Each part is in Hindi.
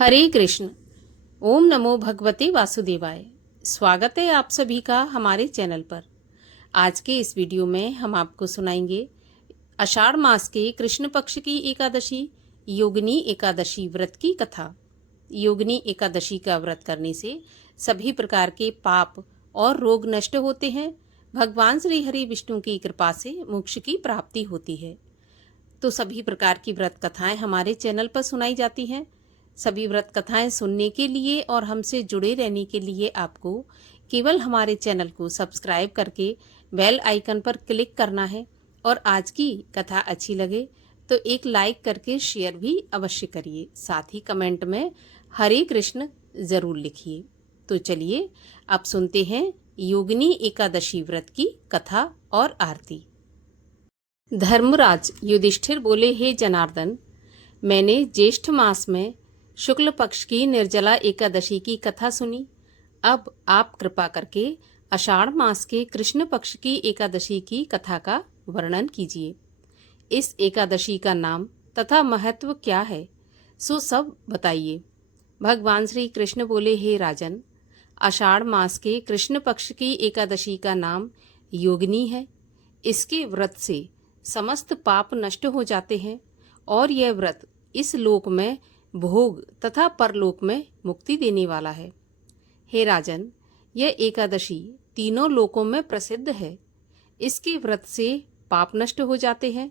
हरे कृष्ण। ओम नमो भगवते वासुदेवाय। स्वागत है आप सभी का हमारे चैनल पर। आज के इस वीडियो में हम आपको सुनाएंगे आषाढ़ मास के कृष्ण पक्ष की एकादशी योगिनी एकादशी व्रत की कथा। योगिनी एकादशी का व्रत करने से सभी प्रकार के पाप और रोग नष्ट होते हैं। भगवान श्री हरि विष्णु की कृपा से मोक्ष की प्राप्ति होती है। तो सभी प्रकार की व्रत कथाएं हमारे चैनल पर सुनाई जाती हैं। सभी व्रत कथाएं सुनने के लिए और हमसे जुड़े रहने के लिए आपको केवल हमारे चैनल को सब्सक्राइब करके बेल आइकन पर क्लिक करना है और आज की कथा अच्छी लगे तो एक लाइक करके शेयर भी अवश्य करिए। साथ ही कमेंट में हरे कृष्ण जरूर लिखिए। तो चलिए अब सुनते हैं योगिनी एकादशी व्रत की कथा और आरती। धर्मराज युधिष्ठिर बोले, हे जनार्दन, मैंने ज्येष्ठ मास में शुक्ल पक्ष की निर्जला एकादशी की कथा सुनी। अब आप कृपा करके आषाढ़ मास के कृष्ण पक्ष की एकादशी की कथा का वर्णन कीजिए। इस एकादशी का नाम तथा महत्व क्या है, सो सब बताइए। भगवान श्री कृष्ण बोले, हे राजन, आषाढ़ मास के कृष्ण पक्ष की एकादशी का नाम योगिनी है। इसके व्रत से समस्त पाप नष्ट हो जाते हैं और यह व्रत इस लोक में भोग तथा परलोक में मुक्ति देने वाला है। हे राजन, यह एकादशी तीनों लोकों में प्रसिद्ध है। इसके व्रत से पाप नष्ट हो जाते हैं,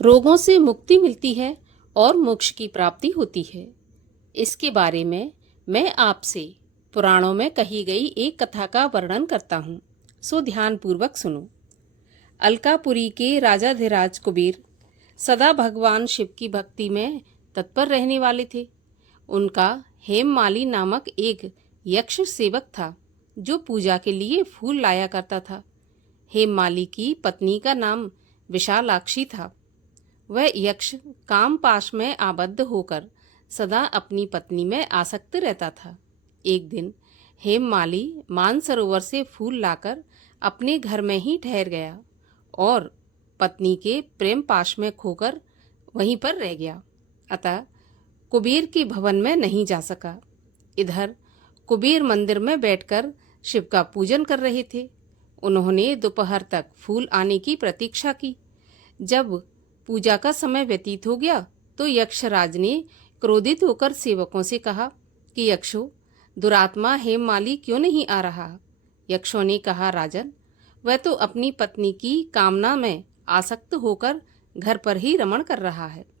रोगों से मुक्ति मिलती है और मोक्ष की प्राप्ति होती है। इसके बारे में मैं आपसे पुराणों में कही गई एक कथा का वर्णन करता हूँ, सो ध्यान पूर्वक सुनो। अलकापुरी के राजाधिराज कुबेर सदा भगवान शिव की भक्ति में तत्पर रहने वाले थे। उनका हेममाली नामक एक यक्ष सेवक था जो पूजा के लिए फूल लाया करता था। हेममाली की पत्नी का नाम विशालाक्षी था। वह यक्ष काम पाश में आबद्ध होकर सदा अपनी पत्नी में आसक्त रहता था। एक दिन हेममाली मानसरोवर से फूल लाकर अपने घर में ही ठहर गया और पत्नी के प्रेम पाश में खोकर वहीं पर रह गया। अतः कुबेर के भवन में नहीं जा सका। इधर कुबेर मंदिर में बैठकर शिव का पूजन कर रहे थे। उन्होंने दोपहर तक फूल आने की प्रतीक्षा की। जब पूजा का समय व्यतीत हो गया तो यक्षराज ने क्रोधित होकर सेवकों से कहा कि यक्षों, दुरात्मा हेममाली क्यों नहीं आ रहा? यक्षों ने कहा, राजन, वह तो अपनी पत्नी की कामना में आसक्त होकर घर पर ही रमण कर रहा है।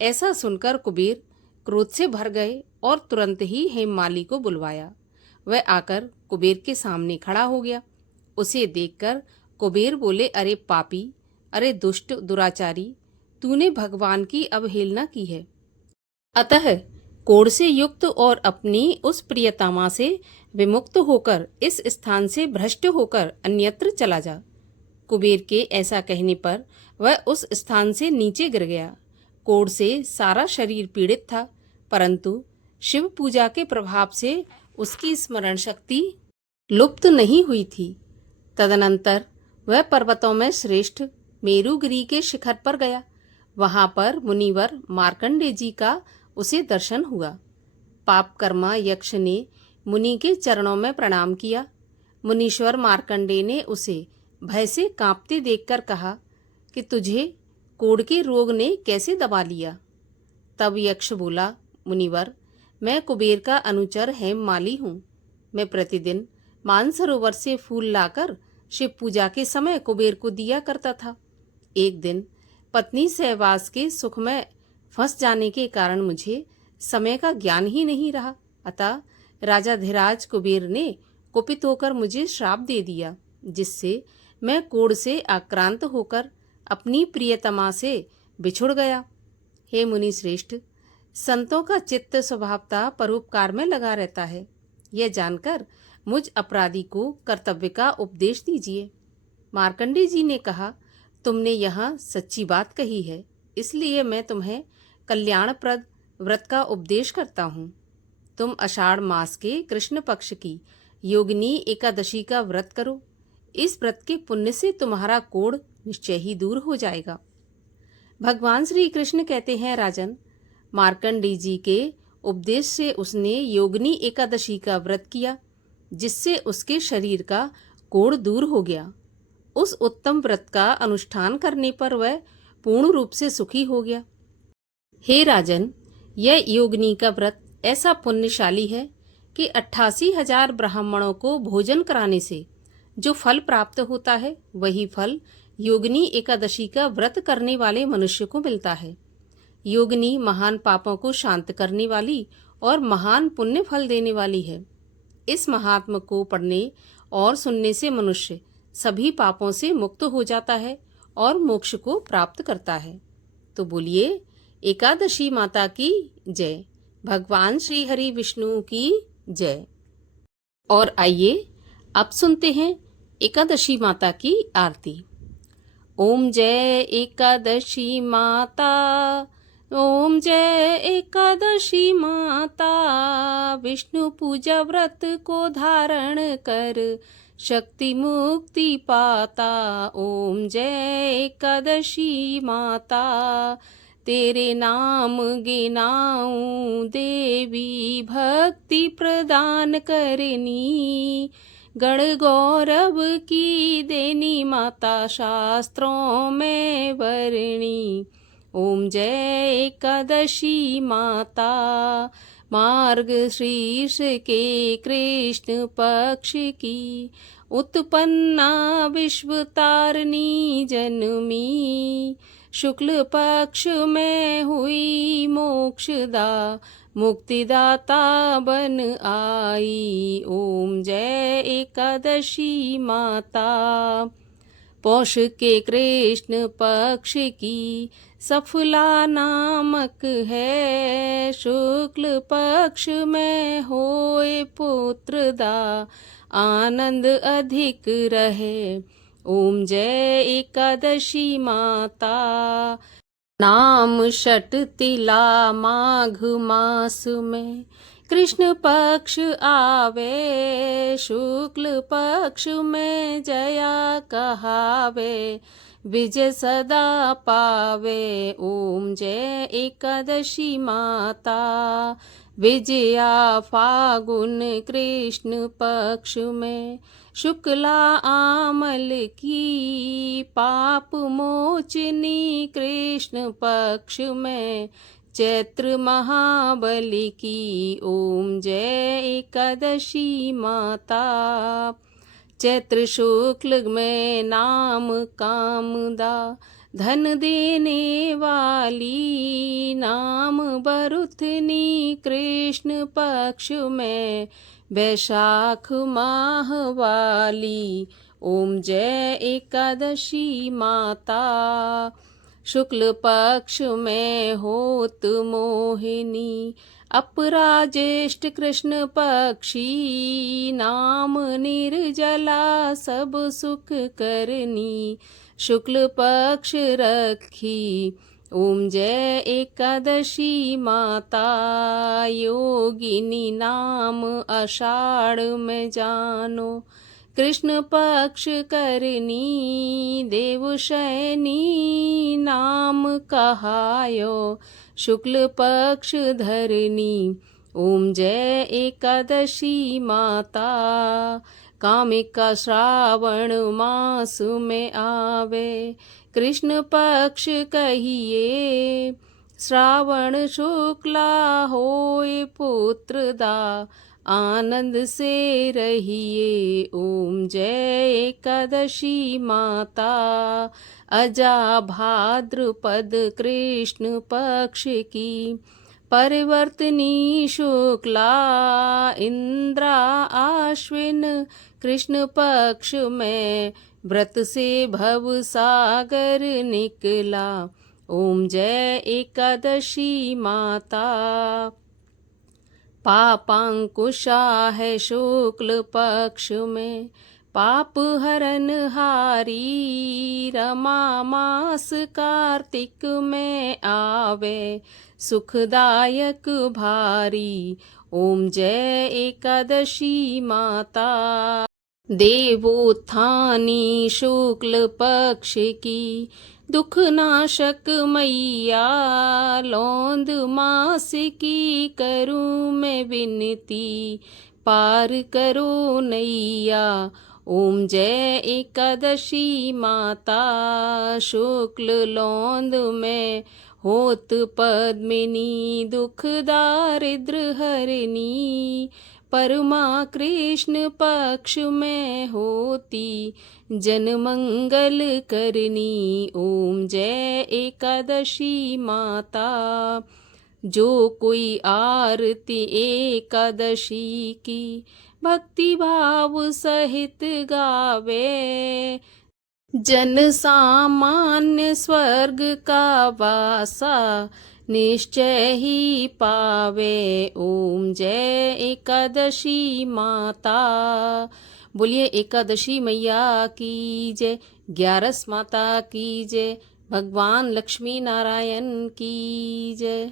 ऐसा सुनकर कुबेर क्रोध से भर गए और तुरंत ही हेममाली को बुलवाया। वह आकर कुबेर के सामने खड़ा हो गया। उसे देखकर कुबेर बोले, अरे पापी, अरे दुष्ट दुराचारी, तूने भगवान की अवहेलना की है। अतः कोढ़ से युक्त और अपनी उस प्रियतमा से विमुक्त होकर इस स्थान से भ्रष्ट होकर अन्यत्र चला जा। कुबेर के ऐसा कहने पर वह उस स्थान से नीचे गिर गया। कोढ़ से सारा शरीर पीड़ित था, परंतु शिव पूजा के प्रभाव से उसकी स्मरण शक्ति लुप्त नहीं हुई थी। तदनंतर वह पर्वतों में श्रेष्ठ मेरुगिरी के शिखर पर गया। वहां पर मुनिवर मार्कंडेय जी का उसे दर्शन हुआ। पापकर्मा यक्ष ने मुनि के चरणों में प्रणाम किया। मुनीश्वर मार्कंडेय ने उसे भय से कांपते देखकर कहा कि तुझे कोढ़ के रोग ने कैसे दबा लिया? तब यक्ष बोला, मुनिवर, मैं कुबेर का अनुचर हेममाली हूँ। मैं प्रतिदिन मानसरोवर से फूल लाकर शिव पूजा के समय कुबेर को दिया करता था। एक दिन पत्नी सहवास के सुख में फंस जाने के कारण मुझे समय का ज्ञान ही नहीं रहा। अतः राजाधिराज कुबेर ने कुपित होकर मुझे श्राप दे दिया, जिससे मैं कोढ़ से आक्रांत होकर अपनी प्रियतमा से बिछुड़ गया। हे मुनि श्रेष्ठ, संतों का चित्त स्वभावतः परोपकार में लगा रहता है। यह जानकर मुझ अपराधी को कर्तव्य का उपदेश दीजिए। मार्कंडेय जी ने कहा, तुमने यहाँ सच्ची बात कही है, इसलिए मैं तुम्हें कल्याणप्रद व्रत का उपदेश करता हूँ। तुम आषाढ़ मास के कृष्ण पक्ष की योगिनी एकादशी का व्रत करो। इस व्रत के पुण्य से तुम्हारा कोढ़ निश्चय ही दूर हो जाएगा। भगवान श्री कृष्ण कहते हैं, राजन, मार्कंडेय जी के उपदेश से उसने योगिनी एकादशी का व्रत किया, जिससे उसके शरीर का कोढ़ दूर हो गया। उस उत्तम व्रत का अनुष्ठान करने पर वह पूर्ण रूप से सुखी हो गया। हे राजन, यह योगिनी का व्रत ऐसा पुण्यशाली है कि 88,000 ब्राह्मणों को भोजन कराने से जो फल प्राप्त होता है, वही फल योगिनी एकादशी का व्रत करने वाले मनुष्य को मिलता है। योगिनी महान पापों को शांत करने वाली और महान पुण्य फल देने वाली है। इस महात्म को पढ़ने और सुनने से मनुष्य सभी पापों से मुक्त हो जाता है और मोक्ष को प्राप्त करता है। तो बोलिए एकादशी माता की जय, भगवान श्री हरि विष्णु की जय। और आइए अब सुनते हैं एकादशी माता की आरती। ओम जय एकादशी माता, ओम जय एकादशी माता, विष्णु पूजा व्रत को धारण कर शक्ति मुक्ति पाता। ओम जय एकादशी माता, तेरे नाम गिनाऊं देवी, भक्ति प्रदान करनी, गण गौरव की देनी माता, शास्त्रों में वर्णी। ओम जय एकादशी माता, मार्ग शीर्ष के कृष्ण पक्ष की उत्पन्ना विश्व तारणी जन्मी, शुक्ल पक्ष में हुई मोक्षदा, मुक्तिदाता बन आई। ओम जय एकादशी माता, पौष के कृष्ण पक्ष की सफला नामक है, शुक्ल पक्ष में होए पुत्रदा, आनंद अधिक रहे। ओम जय एकादशी माता, नाम षट तिला माघ मास में कृष्ण पक्ष आवे, शुक्ल पक्ष में जया कहावे, विजय सदा पावे। ओम जय एकादशी माता, विजया फागुन कृष्ण पक्ष में, शुक्ला आमल की पाप मोचनी कृष्ण पक्ष में, चैत्र महाबली की। ओम जय एकादशी माता, चैत्र शुक्ल में नाम कामदा, धन देने वाली, नाम बरुथनी कृष्ण पक्ष में, वैशाख माह वाली। ओम जय एकादशी माता, शुक्ल पक्ष में होत मोहिनी, अपरा ज्येष्ठ कृष्ण पक्षी, नाम निर्जला सब सुख करनी, शुक्ल पक्ष रखी। ओम जय एकादशी माता, योगिनी नाम आषाढ़ में जानो, कृष्ण पक्ष करनी, देवशयनी नाम कहायो, शुक्ल पक्ष धरनी। ओम जय एकादशी माता, कामिका श्रावण मास में आवे, कृष्ण पक्ष कहिए, श्रावण शुक्ला होए पुत्रदा, आनंद से रहिए। ओम जय एकादशी माता, अजा भाद्रपद कृष्ण पक्ष की, परिवर्तनी शुक्ला, इंद्रा आश्विन कृष्ण पक्ष में, व्रत से भव सागर निकला। ओम जय एकादशी माता, पापांकुशा है शुक्ल पक्ष में, पाप हरन हारी, रमा मास कार्तिक में आवे, सुखदायक भारी। ओम जय एकादशी माता, देवोत्थानी शुक्ल पक्ष की, दुख नाशक मैया लौंद मास की करूं मैं विनती, पार करो नैया। ओम जय एकादशी माता, शुक्ल लौंद में होत पद्मिनी, दुख दारिद्र हरनी, परमा कृष्ण पक्ष में होती, जन मंगल करनी। ओम जय एकादशी माता। जो कोई आरती एकादशी की भक्ति भाव सहित गावे, जन सामान्य स्वर्ग का वासा निश्चय ही पावे। ओम जय एकादशी माता। बोलिए एकादशी मैया की जय, ग्यारस माता की जय, भगवान लक्ष्मी नारायण की जय।